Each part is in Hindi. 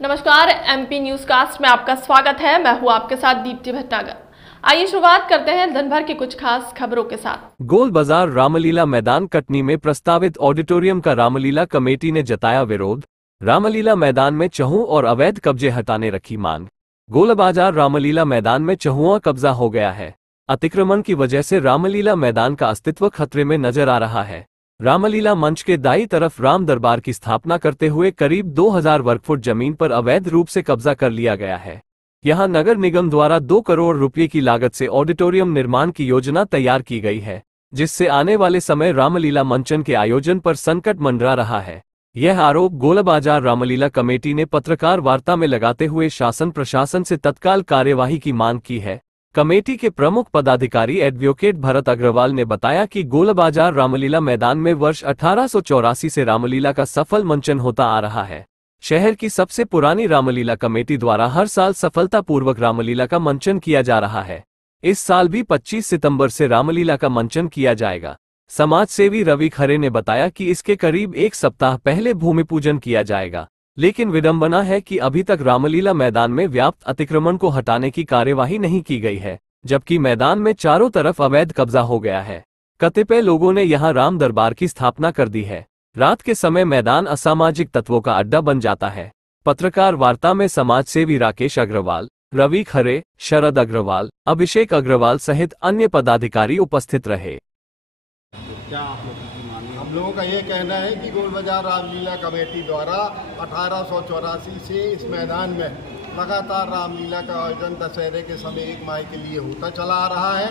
नमस्कार, एमपी न्यूज कास्ट में आपका स्वागत है। मैं हूं आपके साथ दीप्ति भटनागर। आइए शुरुआत करते हैं दिन भर की कुछ खास खबरों के साथ। गोल बाजार रामलीला मैदान कटनी में प्रस्तावित ऑडिटोरियम का रामलीला कमेटी ने जताया विरोध। रामलीला मैदान में चहुओं और अवैध कब्जे हटाने रखी मांग। गोल बाजार रामलीला मैदान में चहुआ कब्जा हो गया है। अतिक्रमण की वजह से रामलीला मैदान का अस्तित्व खतरे में नजर आ रहा है। रामलीला मंच के दाईं तरफ राम दरबार की स्थापना करते हुए करीब 2000 वर्ग फुट जमीन पर अवैध रूप से कब्जा कर लिया गया है। यहां नगर निगम द्वारा 2 करोड़ रुपए की लागत से ऑडिटोरियम निर्माण की योजना तैयार की गई है, जिससे आने वाले समय रामलीला मंचन के आयोजन पर संकट मंडरा रहा है। यह आरोप गोल बाजार रामलीला कमेटी ने पत्रकार वार्ता में लगाते हुए शासन प्रशासन से तत्काल कार्यवाही की मांग की है। कमेटी के प्रमुख पदाधिकारी एडवोकेट भरत अग्रवाल ने बताया कि गोल बाजार रामलीला मैदान में वर्ष 1884 से रामलीला का सफल मंचन होता आ रहा है। शहर की सबसे पुरानी रामलीला कमेटी द्वारा हर साल सफलतापूर्वक रामलीला का मंचन किया जा रहा है। इस साल भी 25 सितंबर से रामलीला का मंचन किया जाएगा। समाज सेवी रवि खरे ने बताया कि इसके करीब 1 सप्ताह पहले भूमि पूजन किया जाएगा, लेकिन विडंबना है कि अभी तक रामलीला मैदान में व्याप्त अतिक्रमण को हटाने की कार्यवाही नहीं की गई है, जबकि मैदान में चारों तरफ अवैध कब्जा हो गया है। कतिपय लोगों ने यहां राम दरबार की स्थापना कर दी है। रात के समय मैदान असामाजिक तत्वों का अड्डा बन जाता है। पत्रकार वार्ता में समाज सेवी राकेश अग्रवाल, रवि खरे, शरद अग्रवाल, अभिषेक अग्रवाल सहित अन्य पदाधिकारी उपस्थित रहे। हम लोगों का ये कहना है कि गोल बाजार रामलीला कमेटी द्वारा 1884 से इस मैदान में लगातार रामलीला का आयोजन दशहरे के समय 1 माह के लिए होता चला आ रहा है।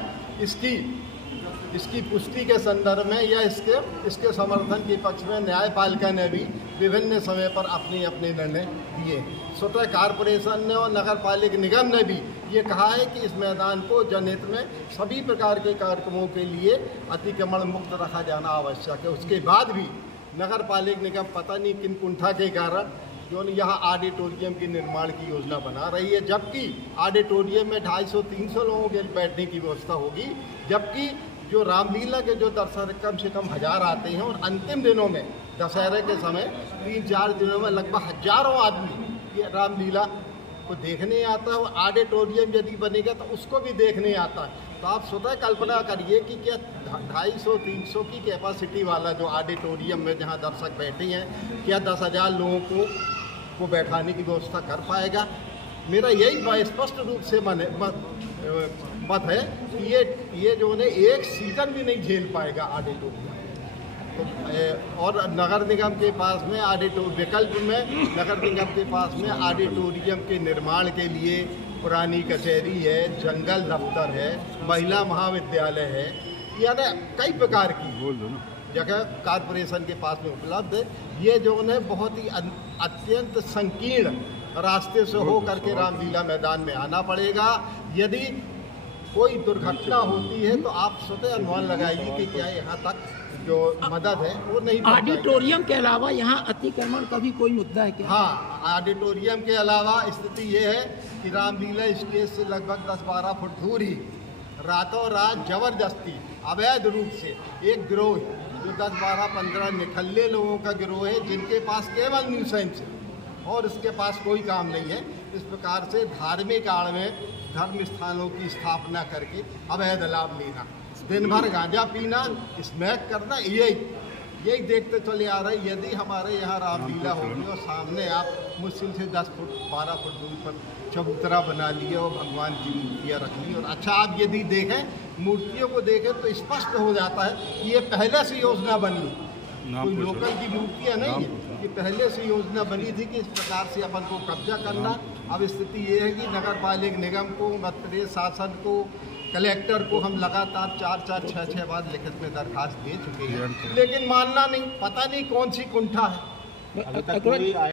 इसकी पुष्टि के संदर्भ में या इसके समर्थन के पक्ष में न्यायपालिका ने भी विभिन्न समय पर अपने अपने निर्णय दिए। स्वतः कारपोरेशन ने और नगर पालिक निगम ने भी ये कहा है कि इस मैदान को जनहित में सभी प्रकार के कार्यक्रमों के लिए अतिक्रमण मुक्त रखा जाना आवश्यक है। उसके बाद भी नगर पालिक निगम पता नहीं किन कुंठा के कारण जो यहाँ ऑडिटोरियम के निर्माण की योजना बना रही है, जबकि ऑडिटोरियम में 250-300 लोगों के बैठने की व्यवस्था होगी, जबकि जो रामलीला के जो दर्शक कम से कम 1000 आते हैं और अंतिम दिनों में दशहरे के समय 3-4 दिनों में लगभग हजारों आदमी ये रामलीला को देखने आता है। और ऑडिटोरियम यदि बनेगा तो उसको भी देखने आता है। तो आप स्वतः कल्पना करिए कि क्या 250-300 की कैपेसिटी वाला जो ऑडिटोरियम में जहाँ दर्शक बैठे हैं, क्या 10,000 लोगों को बैठाने की व्यवस्था कर पाएगा। मेरा यही स्पष्ट रूप से मत है कि ये जो है एक सीजन भी नहीं झेल पाएगा ऑडिटोरियम। तो और नगर निगम के पास में विकल्प में नगर निगम के पास में ऑडिटोरियम के निर्माण के लिए पुरानी कचहरी है, जंगल दफ्तर है, महिला महाविद्यालय है, यानी कई प्रकार की जगह कारपोरेशन के पास में उपलब्ध है। ये जो है बहुत ही अत्यंत संकीर्ण रास्ते से हो करके रामलीला मैदान में आना पड़ेगा। यदि कोई दुर्घटना होती है तो आप स्वतः अनुमान लगाइए कि क्या यहाँ तक जो मदद है वो नहीं। ऑडिटोरियम के अलावा यहाँ अतिक्रमण का भी कोई मुद्दा है क्या? हाँ, ऑडिटोरियम के अलावा स्थिति ये है कि रामलीला स्टेज से लगभग 10-12 फुट दूर ही रातों रात जबरदस्ती अवैध रूप से एक गिरोह जो 10-12-15 निठल्ले लोगों का गिरोह है, जिनके पास केवल न्यूसेंस है और इसके पास कोई काम नहीं है, इस प्रकार से धार्मिक आड़ में धर्म स्थानों की स्थापना करके अवैध लाभ लेना, दिन भर गांजा पीना, स्मैक करना, यही देखते चले आ रहे। यदि हमारे यहाँ रामलीला होगी और सामने आप मुश्किल से 10 फुट 12 फुट दूर पर चबूतरा बना लिए और भगवान की मूर्तियाँ रख ली, और अच्छा आप यदि देखें मूर्तियों को देखें तो स्पष्ट हो जाता है कि ये पहले से योजना बनी, कोई लोकल की मूर्तियाँ नहीं है, ये पहले से योजना बनी थी कि इस प्रकार से अपन को कब्जा करना। अब स्थिति ये है कि नगर पालिक निगम को, मध्य प्रदेश शासन को, कलेक्टर को हम लगातार 4-6 बार लिखित में दरखास्त दे चुके हैं, लेकिन मानना नहीं, पता नहीं कौन सी कुंठा है।